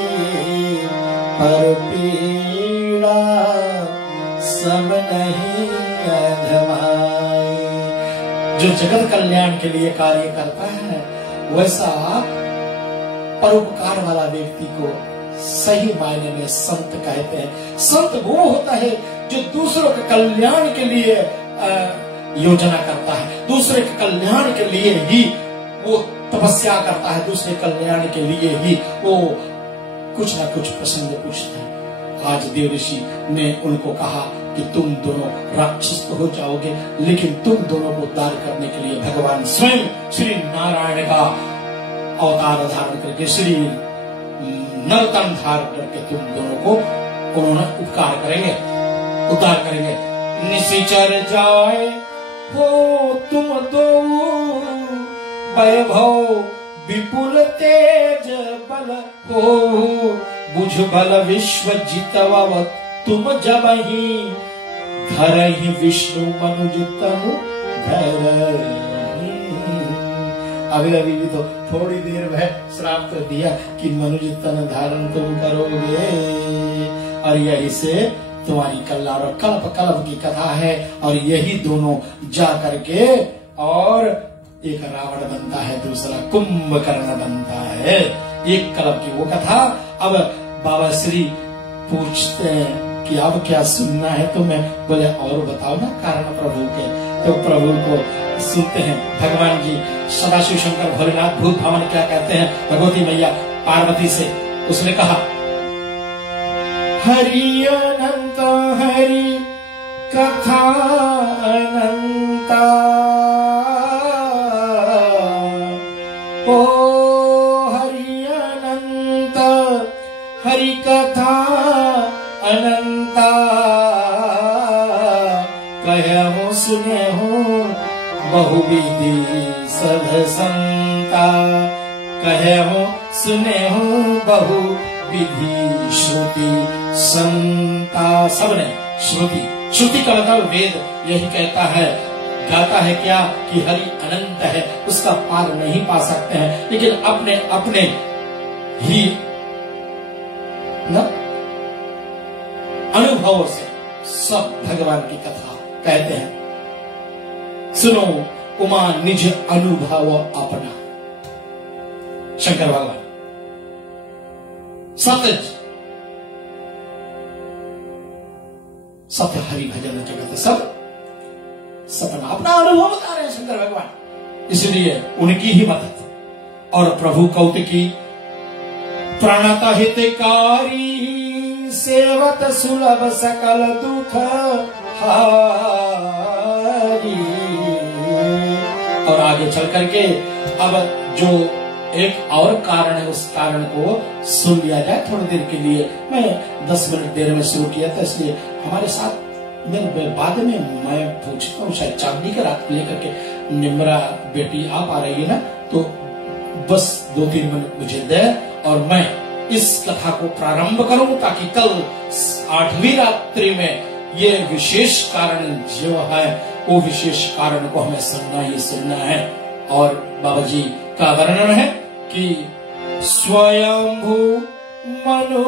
पर पीड़ा सब नहीं अधमाई। जो जगत कल्याण के लिए कार्य करता है, वैसा परोपकार वाला व्यक्ति को सही मायने में संत कहते हैं। संत वो होता है जो दूसरों के कल्याण के लिए योजना करता है, दूसरे के कल्याण के लिए ही वो तपस्या करता है, दूसरे कल्याण के लिए ही वो कुछ ना कुछ प्रसंग पूछते हैं। आज देवर्षि ने उनको कहा कि तुम दोनों राक्षस तो हो जाओगे, लेकिन तुम दोनों को उद्धार करने के लिए भगवान स्वयं श्री नारायण का अवतार धारण करके, श्री नरतन धारण करके तुम दोनों को उन्होंने उपकार करेंगे, उद्धार करेंगे। निशिचर जाए हो तुम दो, वैभव विपुल तेज बल हो, बुझ बल विश्व जितव तुम जब ही, धर ही विष्णु मनुज तनु धर। अभी भी तो थोड़ी देर में श्राप कर दिया कि मनुज तन धारण तुम करोगे। और यही से तुम्हारी कल्याण और कल्प कल्प की कथा है। और यही दोनों जा करके और एक रावण बनता है, दूसरा कुंभकर्ण बनता है। एक कल्प की वो कथा। अब बाबा श्री पूछते हैं कि अब क्या सुनना है तुम्हें? बोले और बताओ ना कारण प्रभु के। तो प्रभु को सुनते हैं। भगवान जी सदाशिव शंकर भोलेनाथ भूत भावन क्या कहते हैं भगवती मैया पार्वती से? उसने कहा, हरि अनंत हरि कथा अनंता, सुने हो बहुविधि सद संता, कहे हो सुने हो बहुविधि श्रुति संता। सबने श्रुति, श्रुति का मतलब वेद यही कहता है, गाता है क्या कि हरि अनंत है, उसका पार नहीं पा सकते हैं, लेकिन अपने अपने ही न अनुभवों से सब भगवान की कथा कहते हैं। सुनो उमा निज अनुभव अपना, शंकर भगवान सत्य सत्य हरि भजन जगत सब सपना, अपना अनुभव बता रहे हैं शंकर भगवान। इसलिए उनकी ही मदद और प्रभु कौतिकी प्राणता हितकारी, सेवत सुलभ सकल दुख हारी। और आगे चल करके अब जो एक और कारण है, उस कारण को सुन लिया जाए थोड़ी देर के लिए। मैं 10 मिनट देर में शुरू किया था, इसलिए हमारे साथ मैं बाद में मैं पूछता हूँ, शायद चांदनी के रात लेकर के निम्रा बेटी आप आ रही है ना, तो बस 2-3 मिनट मुझे दे और मैं इस कथा को प्रारंभ करूं, ताकि कल 8वीं रात्रि में ये विशेष कारण जो है वो विशेष कारण को हमें सुनना ही सुनना है। और बाबा जी का वर्णन है कि स्वयंभू मनु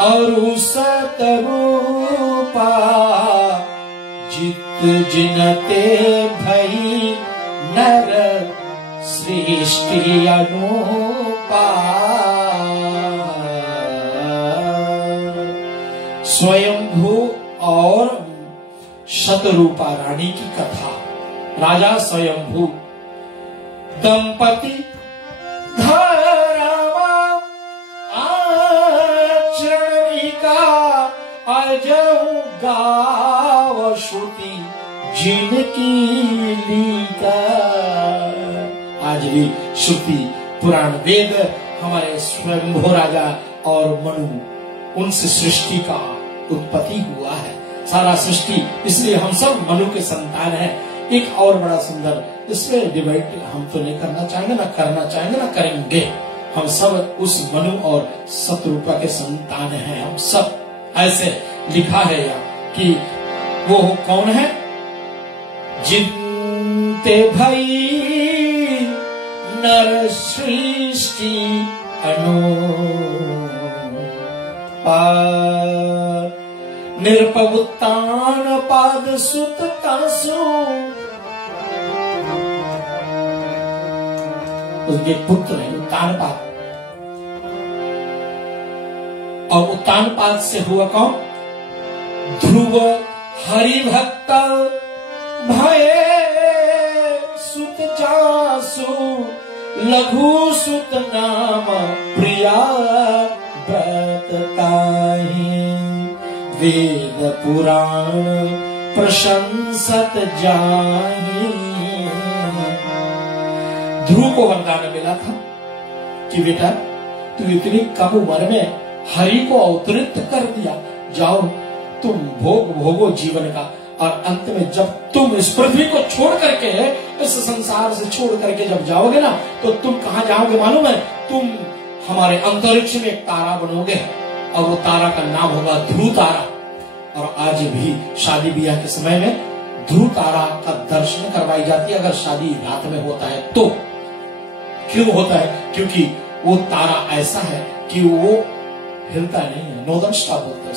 और सतरूपा, जित जिनते भई नर सृष्टि अनुपा। स्वयंभू और शतरूपा रानी की कथा। राजा स्वयंभू दंपति धर्मा आचरणिका, अजहु गाव श्रुति जिनकी लीका। आज भी श्रुति पुराण वेद हमारे स्वयंभू राजा और मनु, उनसे सृष्टि का उत्पत्ति हुआ है, सारा सृष्टि। इसलिए हम सब मनु के संतान हैं। एक और बड़ा सुंदर, इसमें डिबेट हम तो नहीं करना चाहेंगे, ना करना चाहेंगे, ना करेंगे। हम सब उस मनु और सतरूपा के संतान हैं। हम सब ऐसे लिखा है यहाँ कि वो कौन है, जिनते भई नर सृष्टि अनुपा, निरपवुत्तान पाद सुत तासु। उसके पुत्र है उत्तानपाद, और उत्तानपाद से हुआ कौन, ध्रुव हरिभक्त भये सुत जासु, लघु सुत नाम प्रिया व्रत ताहि। वेद पुराण प्रशंसत जाहि। ध्रुव को वरदान मिला था कि बेटा तू इतनी कम उम्र में हरि को अवतरित कर दिया, जाओ तुम भोग भोगो जीवन का, और अंत में जब तुम इस पृथ्वी को छोड़ करके, इस संसार से छोड़ करके जब जाओगे ना, तो तुम कहाँ जाओगे मालूम है, तुम हमारे अंतरिक्ष में एक तारा बनोगे, और वो तारा का नाम होगा ध्रुव तारा। और आज भी शादी ब्याह के समय में ध्रुव तारा का दर्शन करवाई जाती है, अगर शादी रात में होता है तो। क्यों होता है, क्योंकि वो तारा ऐसा है कि वो हिलता नहीं है, नोदन स्टाप होता है।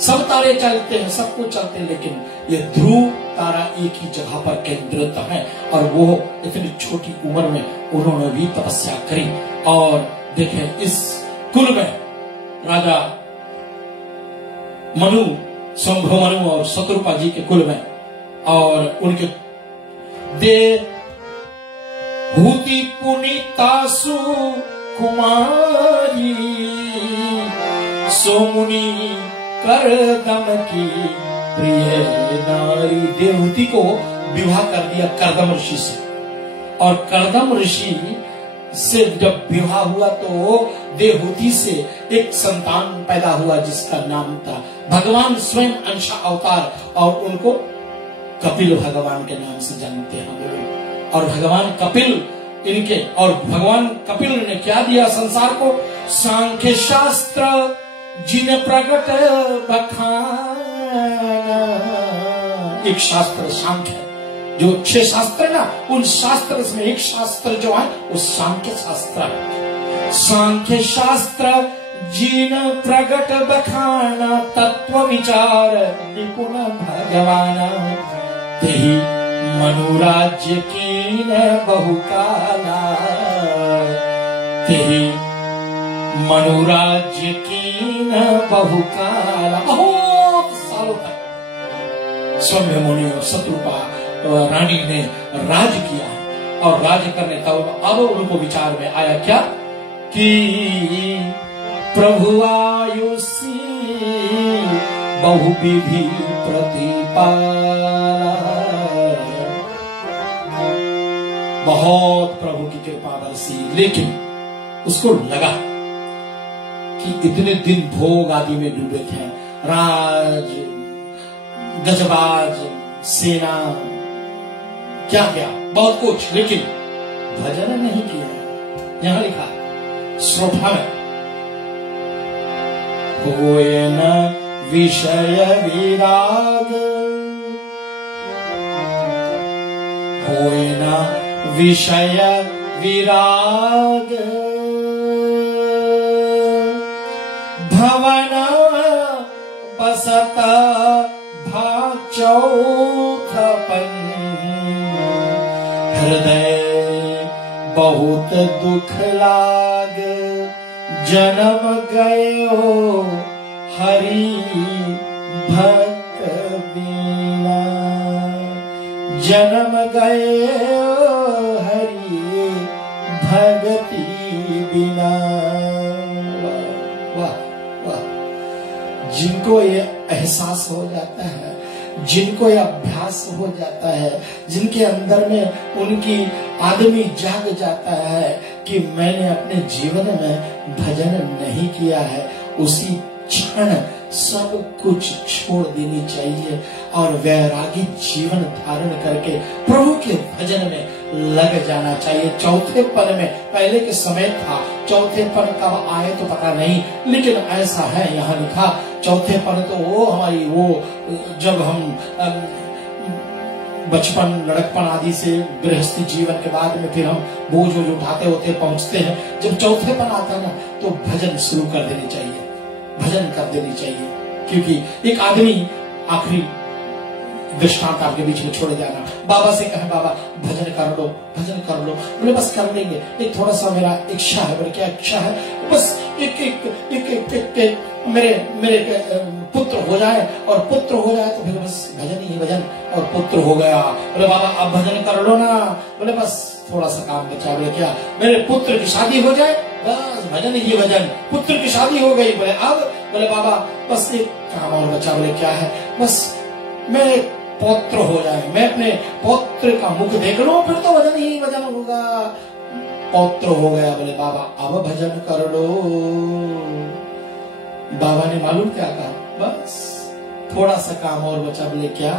सब तारे चलते हैं, सब कुछ चलते हैं, लेकिन ये ध्रुव तारा एक ही जगह पर केंद्रित है। और वो इतनी छोटी उम्र में उन्होंने भी तपस्या करी। और देखें इस कुल में राजा मनु, शंभु मनु और शतरूपा जी के कुल में, और उनके दे भूति पुनीतासु कुमारी, सोमुनि करदम की प्रिय नारी। देवहूति को विवाह कर दिया करदम ऋषि से, और करदम ऋषि से जब विवाह हुआ तो देवहूति से एक संतान पैदा हुआ जिसका नाम था भगवान स्वयं अंश अवतार, और उनको कपिल भगवान के नाम से जानते हैं हम लोग। और भगवान कपिल इनके, और भगवान कपिल ने क्या दिया संसार को? सांख्य शास्त्र जिन प्रगट बखाना। एक शास्त्र सांख्य, जो 6 शास्त्र ना, उन शास्त्र में एक शास्त्र जो है वो सांख्य शास्त्र है। सांख्य शास्त्र जिन प्रगट बखाना, तत्व विचार निपुण भगवान। तेहि मनुराज्य कीन बहुकाला, तेहि मनुराज्य कीन बहुकाला। बहुत सालों तक सौम्य मुनि और शत्रुपा रानी ने राज किया, और राज करने तब अब उनको विचार में आया क्या कि प्रभु आयुषी बहुविधि प्रतिपाला। बहुत प्रभु की कृपा बरसी, लेकिन उसको लगा कि इतने दिन भोग आदि में डूबे थे, राज, गजबाज, सेना, क्या क्या बहुत कुछ, लेकिन भजन नहीं किया। यहां लिखा श्रोता में, होए न विषय विराग, होए न विषय विराग, भवन बसत भा चौथपन, हृदय बहुत दुख लाग, जन्म गयो हरि भक्त बिना, जन्म गयो हरि भगति बिना। वाह वाह, जिनको ये एहसास हो जाता है, जिनको ये अभ्यास हो जाता है, जिनके अंदर में उनकी आदमी जाग जाता है कि मैंने अपने जीवन में भजन नहीं किया है, उसी क्षण सब कुछ छोड़ देनी चाहिए और वैरागी जीवन धारण करके प्रभु के भजन में लग जाना चाहिए। चौथे पद में पहले के समय था, चौथे पद कब आए तो पता नहीं, लेकिन ऐसा है यहाँ लिखा। चौथे पद तो वो हमारी वो जब हम बचपन लड़कपन आदि से गृहस्थी जीवन के बाद में फिर हम बोझ उठाते होते पहुंचते हैं, जब चौथे पद आता है ना तो भजन शुरू कर देनी चाहिए, भजन कर देनी चाहिए। क्योंकि एक आदमी, आखिरी दृष्टांत आपके बीच में छोड़ जाना, बाबा से कहे बाबा भजन कर लो, भजन कर लो, बोले बस कर लेंगे, एक थोड़ा सा मेरा इच्छा है। बोले क्या इच्छा है? बस एक एक एक एक, एक, एक मेरे पुत्र हो जाए, और पुत्र हो जाए तो फिर बस भजन ही भजन, और पुत्र हो गया। बोले बाबा अब भजन कर लो ना। बोले बस थोड़ा सा काम बचा। बोले क्या? मेरे पुत्र की शादी हो जाए, बस भजन ही भजन। पुत्र की शादी हो गई। बोले अब? बोले बाबा बस एक काम और बचा। बोले क्या है? बस मेरे पौत्र हो जाए, मैं अपने पौत्र का मुख देख लूं, फिर तो भजन ही भजन होगा। पौत्र हो गया। बोले बाबा अब भजन कर लो। बाबा ने मालूम क्या कहा? बस थोड़ा सा काम और बचा। बोले क्या?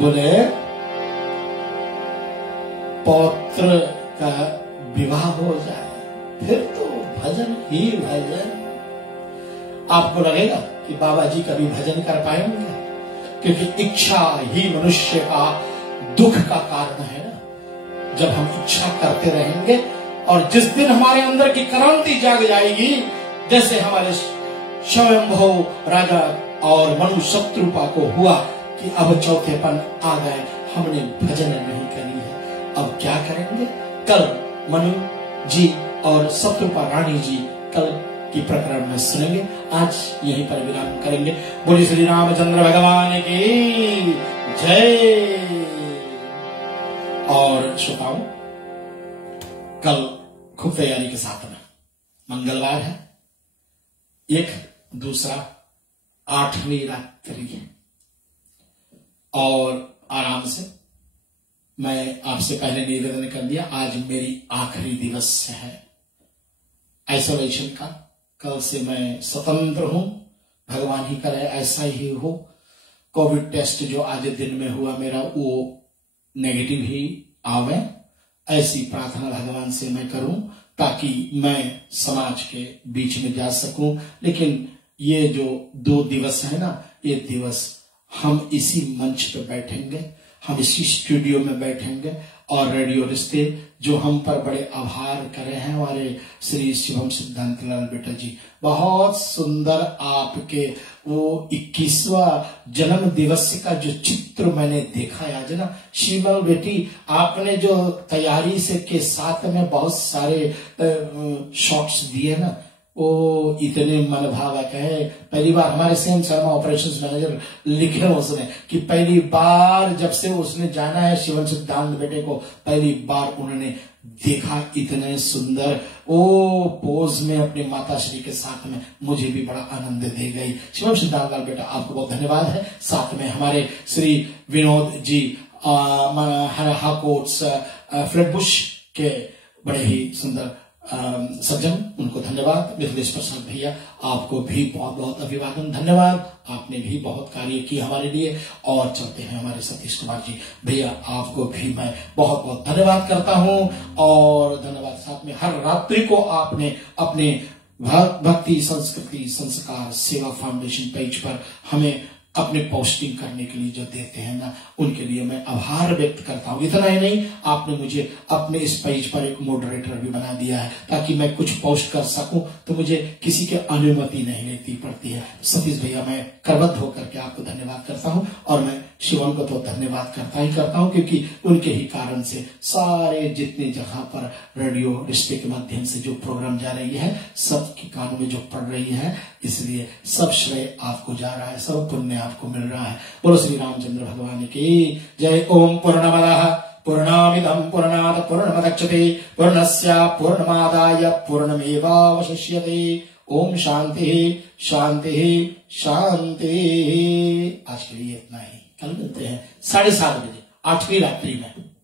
बोले पौत्र का विवाह हो जाए, फिर तो भजन ही भजन। आपको लगेगा कि बाबा जी कभी भजन कर पाएंगे? क्योंकि इच्छा ही मनुष्य का दुख का कारण है ना। जब हम इच्छा करते रहेंगे और जिस दिन हमारे अंदर की क्रांति जाग जाएगी, जैसे हमारे स्वयंभू राजा और मनु शत्रुपा को हुआ कि अब चौथेपन आ गए, हमने भजन नहीं करी है, अब क्या करेंगे? कल मनु जी और शत्रुपा रानी जी कल की प्रकरण में सुनेंगे। आज यहीं पर विराम करेंगे। बोलिए श्री रामचंद्र भगवान की जय। और श्रोताओं, कल खूब तैयारी के साथ में, मंगलवार है, एक दूसरा 8वीं रात्रि है, और आराम से मैं आपसे पहले निवेदन कर दिया, आज मेरी आखिरी दिवस है आइसोलेशन का। कल से मैं स्वतंत्र हूं, भगवान ही करे ऐसा ही हो। कोविड टेस्ट जो आज दिन में हुआ मेरा वो नेगेटिव ही आवे, ऐसी प्रार्थना भगवान से मैं करूं ताकि मैं समाज के बीच में जा सकूं। लेकिन ये जो 2 दिवस है ना, ये दिवस हम इसी मंच पे बैठेंगे, हम इसी स्टूडियो में बैठेंगे और रेडियो रिश्ते जो हम पर बड़े आभार करे हैं हमारे श्री शिवम सिद्धांत लाल बेटा जी, बहुत सुंदर आपके वो 21वां जन्म दिवस का जो चित्र मैंने देखा आज ना। शिवम बेटी आपने जो तैयारी से के साथ में बहुत सारे शॉट्स दिए ना, वो इतने मनभावक है। पहली बार हमारे सेम शर्मा ऑपरेशंस मैनेजर लिखे उसने कि पहली बार जब से उसने जाना है शिवम सिद्धांत बेटे को, पहली बार उन्होंने देखा इतने सुंदर वो पोज में अपनी माता श्री के साथ में, मुझे भी बड़ा आनंद दे गई। शिवम सिद्धांत लाल बेटा आपको बहुत धन्यवाद है। साथ में हमारे श्री विनोद जी हाकोट्स फ्लैटबुश के बड़े ही सुंदर सज्जन, उनको धन्यवाद। मिथिलेश प्रसाद भैया आपको भी बहुत बहुत अभिवादन, धन्यवाद, आपने भी बहुत कार्य किया हमारे लिए। और चलते हैं हमारे सतीश कुमार जी भैया, आपको भी मैं बहुत बहुत धन्यवाद करता हूं। और धन्यवाद साथ में हर रात्रि को आपने अपने भक्ति संस्कृति संस्कार सेवा फाउंडेशन पेज पर हमें अपने पोस्टिंग करने के लिए जो देते हैं ना, उनके लिए मैं आभार व्यक्त करता हूं। इतना ही नहीं, आपने मुझे अपने इस पेज पर एक मॉडरेटर भी बना दिया है ताकि मैं कुछ पोस्ट कर सकूं तो मुझे किसी की अनुमति नहीं लेती पड़ती है। सतीश भैया मैं करबद्ध होकर के आपको धन्यवाद करता हूं। और मैं शिवम को तो धन्यवाद करता ही करता हूं क्योंकि उनके ही कारण से सारे जितने जगह पर रेडियो रिश्ते के माध्यम से जो प्रोग्राम जा रही है, सबकी कानों में जो पड़ रही है, इसलिए सब श्रेय आपको जा रहा है, सब पुण्य आपको मिल रहा है। बोलो श्री रामचंद्र भगवान की जय। ओम पूर्णमदः पूर्णामिदं पूर्णात् पूर्णमुदच्यते पूर्णस्य पूर्णमादाय पूर्णमेवावशिष्यते। ओम शांति शांति शांति। आज के लिए इतना ही, कल मिलते हैं 7:30 बजे 8वीं रात्रि में।